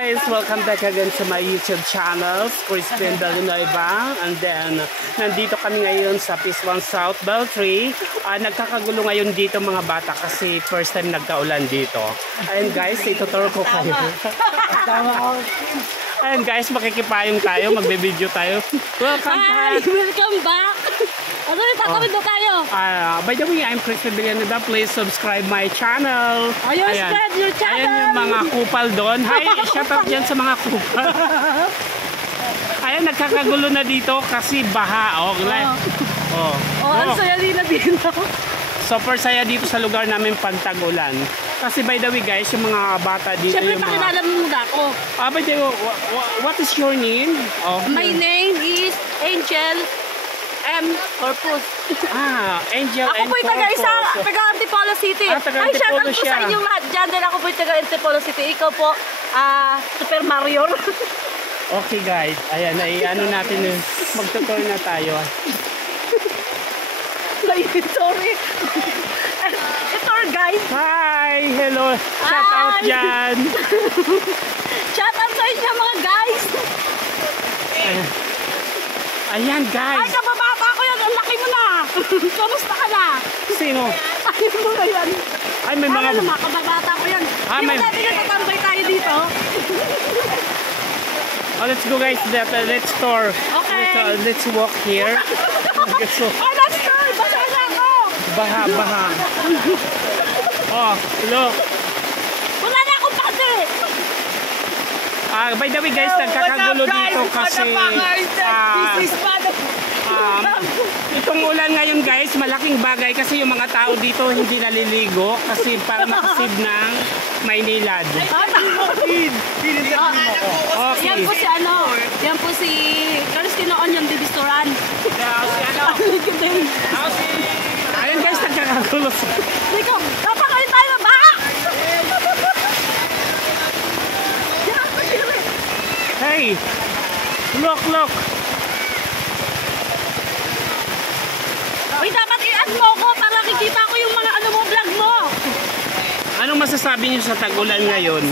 Guys, welcome back again sa my YouTube channel, Crispin Villanueva. And then, nandito kami ngayon sa Phase 1 South Beltry. Nagkakagulo ngayon dito mga bata kasi first time nagkaulan dito. Ayun guys, ituturo ko kayo. Ayun guys, makikipayong tayo, magbe-video tayo. Welcome back! Welcome back! Ano yung tatawid na tayo? By the way, I'm Crispin Villanueva. Please subscribe my channel. Ayun, spread your channel. Ayan yung mga kupal doon. Hi, shout out dyan sa mga kupal. Ayan, nagkakagulo na dito kasi baha. Ang saya nila dito. Super saya dito sa lugar namin Pantagulan. Kasi by the way guys, yung mga bata dito. Siyempre, yung pakilala mo muna ako. By the way, what is your name? My name is Angel M. Corpus. Angel Ako M. po'y taga Antipolo City. Ay, shout out po sa inyong lahat dyan. Dahil ako po'y taga Antipolo City. Ikaw po, Super Mario. Okay guys, ayan, ano natin, magtutur na tayo. Sorry. Tour guide. Hi! Hello! Shout out dyan! Shout out sa inyo mga guys! Ayan guys! Ay, kabababa ko yan! Ang laki mo na! Kamusta ka na? Sino? Ayun mo na yan! Ay, may mga... Ay, kababata ko yan! Di ba natin natatambay tayo dito? Let's go guys, let's tour. Okay. Let's walk here. Let's tour! Basa na ako! Baha. Look. Wala na akong pati! By the way guys, nagkakagulo dito kasi itong ulan ngayon guys, malaking bagay kasi yung mga tao dito hindi naliligo kasi para makasave ng Maynilad. Okay. Yan po si yan po si Carlos Onion Divistoran. Ayun guys, nagkakagulo. Dito, kapakain tayo ba? Hey! Look! Uy, dapat i-add mo ko para kikita ko yung mga vlog mo. Anong masasabi niyo sa tag-ulan ngayon?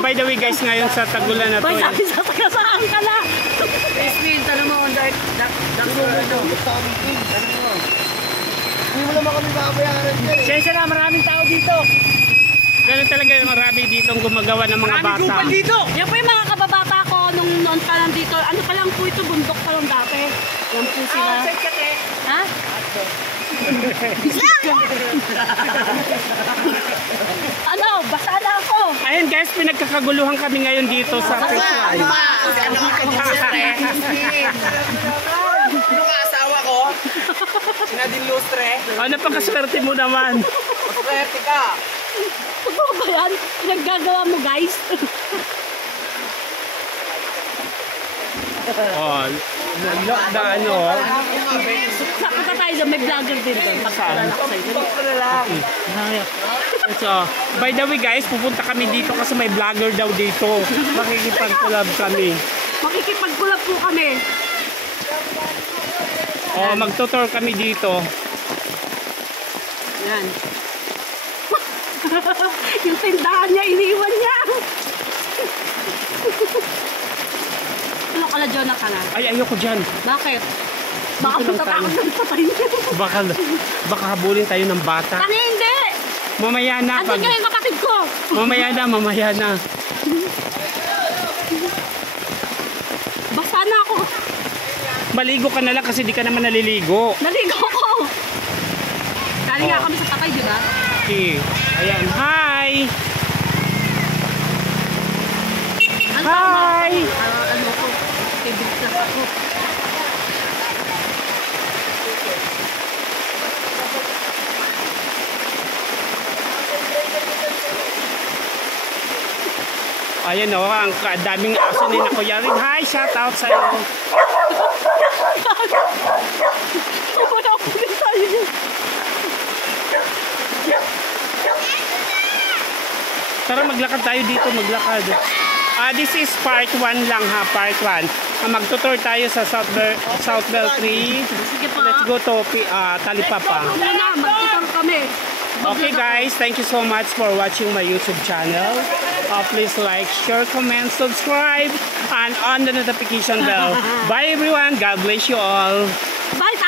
By the way guys, ngayon sa tag-ulan na to. Bay, sabi sa tagasaan ka na. Crispin, tanong mo, hindi mo naman kami babayaran dyan eh. Sensya na, maraming tao dito. Ganun talaga marami ditong gumagawa ng mga bata. Maraming dito! Yan po yung mga kababata ko nung noon pa lang dito. Ano pa lang po ito, bundok pa lang dati. Yan po sila. Ha? Ano? Basa na ako. Ayun guys, pinagkakaguluhan kami ngayon dito sa Phase 1. Sino ka asawa ko? Sinadin lustre. Ano pa kaswerte mo naman? Swerte ka. Ano ba yan? Naggagawa mo guys? Look na ano. Sakata tayo dyan, may vlogger din doon. Saan? So, by the way guys, pupunta kami dito kasi may vlogger daw dito. Makikipag-collab kami. Makikipag-collab po kami. Magtutor kami dito. Yan. Yung tindahan niya, iniwan niya. Ano ka na, Jonah ka na? Ay, ayoko dyan. Bakit? Baka matatakot ng patay niya. Baka habulin tayo ng bata. Tani, hindi! Mamaya na. Andun ka yung kapatid ko. Mamaya na. Basta na ako. Maligo ka na lang kasi di ka naman naliligo. Naligo ko. Dali nga kami sa takay, di ba? Okay. Ayan. Hi! Hi! Ano ko? Favorite class ako. Ayan o, ang daming aso ni na Kuya Rin. Hi! Shout out sa'yo. Wala ko din tayo yun. Tara, maglakad tayo dito, maglakad. This is part 1 lang ha, part 1. Magtutur tayo sa South Beltry. Sige pa. Let's go to Talipapa. Magtutur kami. Okay guys, thank you so much for watching my YouTube channel. Please like, share, comment, subscribe, and on the notification bell. Bye everyone. God bless you all. Bye.